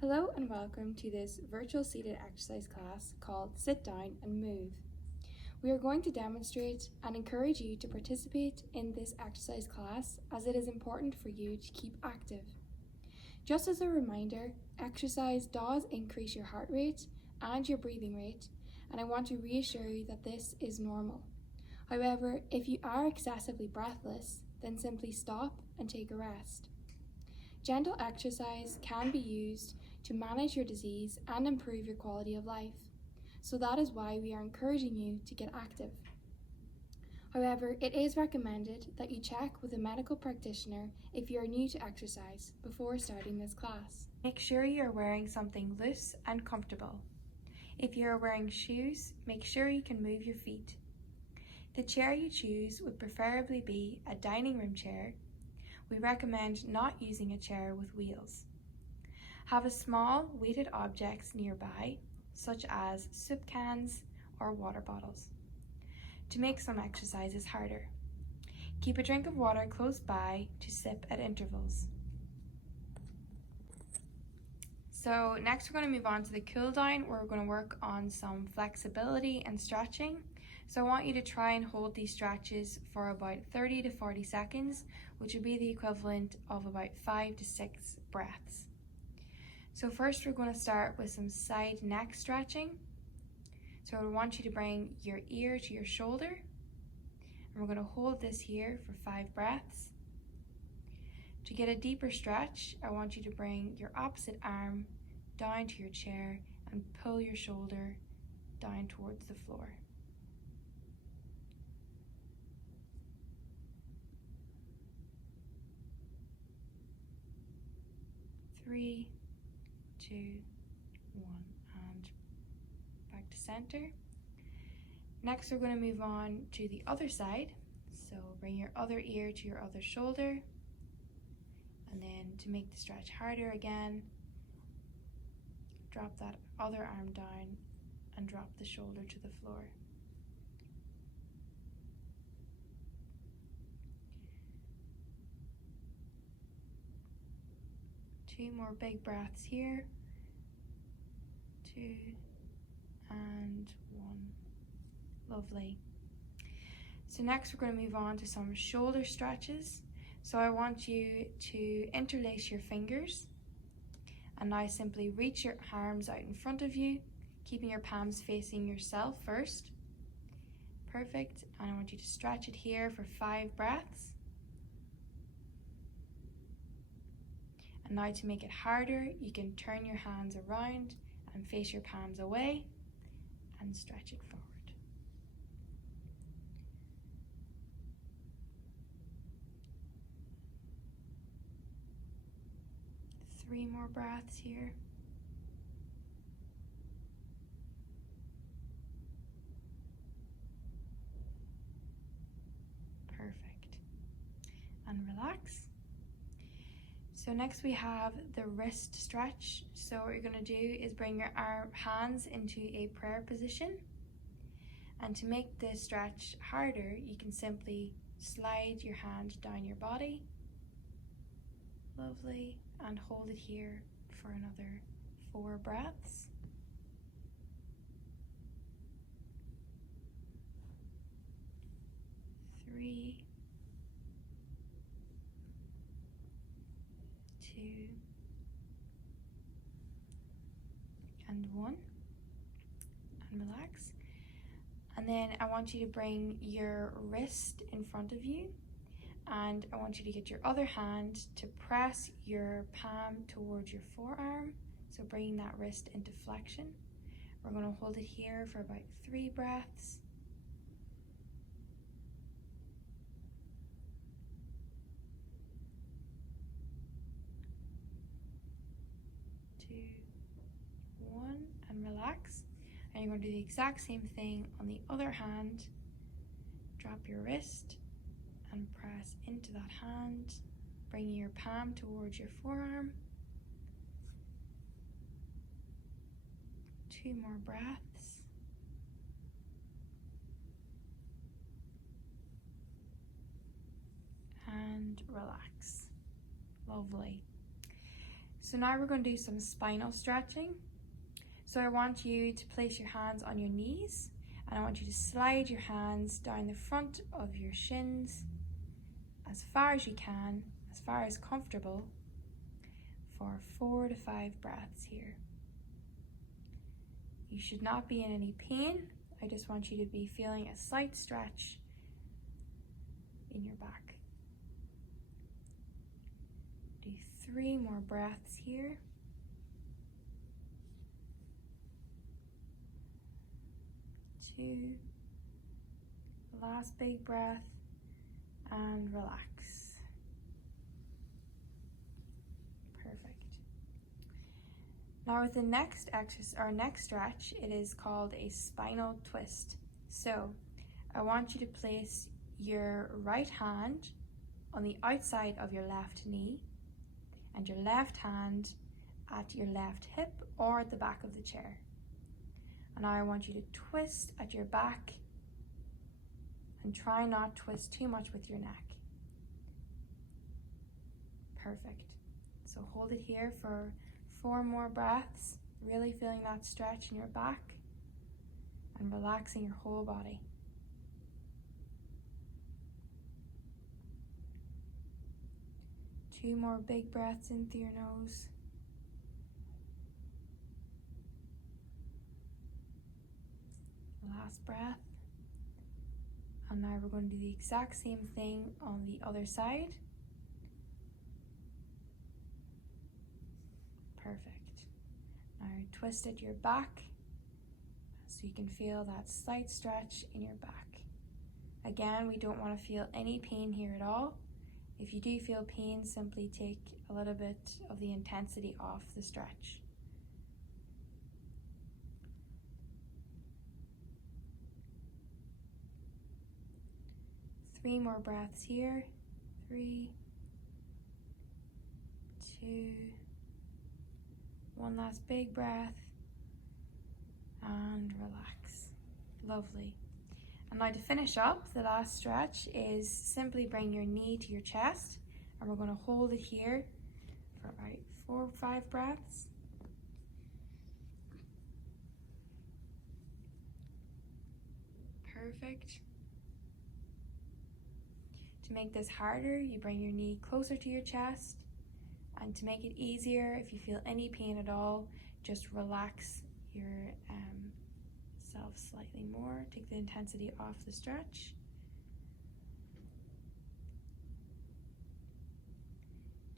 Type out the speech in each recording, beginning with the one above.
Hello and welcome to this virtual seated exercise class called Sit Down and Move. We are going to demonstrate and encourage you to participate in this exercise class as it is important for you to keep active. Just as a reminder, exercise does increase your heart rate and your breathing rate, and I want to reassure you that this is normal. However, if you are excessively breathless, then simply stop and take a rest. Gentle exercise can be used to manage your disease and improve your quality of life. So that is why we are encouraging you to get active. However, it is recommended that you check with a medical practitioner if you are new to exercise before starting this class. Make sure you are wearing something loose and comfortable. If you are wearing shoes, make sure you can move your feet. The chair you choose would preferably be a dining room chair. We recommend not using a chair with wheels. Have a small weighted objects nearby, such as soup cans or water bottles, to make some exercises harder. Keep a drink of water close by to sip at intervals. So next we're going to move on to the cool down, where we're going to work on some flexibility and stretching. So I want you to try and hold these stretches for about 30 to 40 seconds, which would be the equivalent of about 5 to 6 breaths. So first we're going to start with some side neck stretching. So I want you to bring your ear to your shoulder, and we're going to hold this here for 5 breaths. To get a deeper stretch, I want you to bring your opposite arm down to your chair and pull your shoulder down towards the floor. 3, 2, 1, and back to center. Next, we're going to move on to the other side. So bring your other ear to your other shoulder, and then to make the stretch harder again, drop that other arm down and drop the shoulder to the floor. Two more big breaths here. 2 and 1. Lovely. So next we're going to move on to some shoulder stretches. So I want you to interlace your fingers, and now simply reach your arms out in front of you, keeping your palms facing yourself first. Perfect. And I want you to stretch it here for 5 breaths. And now to make it harder, you can turn your hands around and face your palms away and stretch it forward. 3 more breaths here. Perfect. And relax. So next we have the wrist stretch. So what you're going to do is bring your hands into a prayer position. And to make this stretch harder, you can simply slide your hand down your body. Lovely. And hold it here for another 4 breaths. 3, 2, and 1, and relax. And then I want you to bring your wrist in front of you, and I want you to get your other hand to press your palm towards your forearm, so bringing that wrist into flexion. We're going to hold it here for about 3 breaths. 2, 1, and relax. And you're going to do the exact same thing on the other hand. Drop your wrist and press into that hand, bringing your palm towards your forearm. 2 more breaths. And relax. Lovely. So now we're going to do some spinal stretching. So I want you to place your hands on your knees, and I want you to slide your hands down the front of your shins as far as you can, as far as comfortable, for 4 to 5 breaths here. You should not be in any pain. I just want you to be feeling a slight stretch in your back. Do 3 more breaths here. 2, last big breath, and relax. Perfect. Now with the next exercise, our next stretch, it is called a spinal twist. So I want you to place your right hand on the outside of your left knee and your left hand at your left hip or at the back of the chair. And now I want you to twist at your back and try not to twist too much with your neck. Perfect. So hold it here for 4 more breaths, really feeling that stretch in your back and relaxing your whole body. Two more big breaths in through your nose. Last breath. And now we're going to do the exact same thing on the other side. Perfect. Now twist at your back so you can feel that slight stretch in your back. Again, we don't want to feel any pain here at all. If you do feel pain, simply take a little bit of the intensity off the stretch. Three more breaths here. 3, 2, 1 last big breath, and relax. Lovely. And now to finish up, the last stretch is simply bring your knee to your chest, and we're going to hold it here for about 4 or 5 breaths. Perfect. To make this harder, you bring your knee closer to your chest, and to make it easier, if you feel any pain at all, just relax your self slightly more. Take the intensity off the stretch.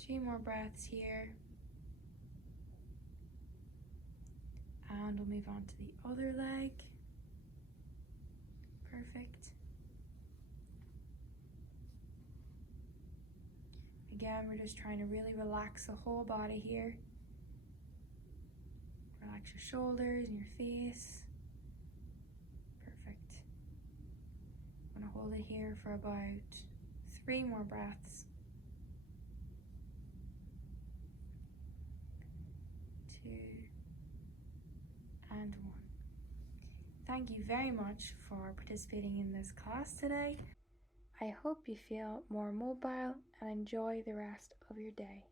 Two more breaths here. And we'll move on to the other leg. Perfect. Again, we're just trying to really relax the whole body here. Relax your shoulders and your face. Perfect. I'm going to hold it here for about 3 more breaths. 2 and 1. Thank you very much for participating in this class today. I hope you feel more mobile and enjoy the rest of your day.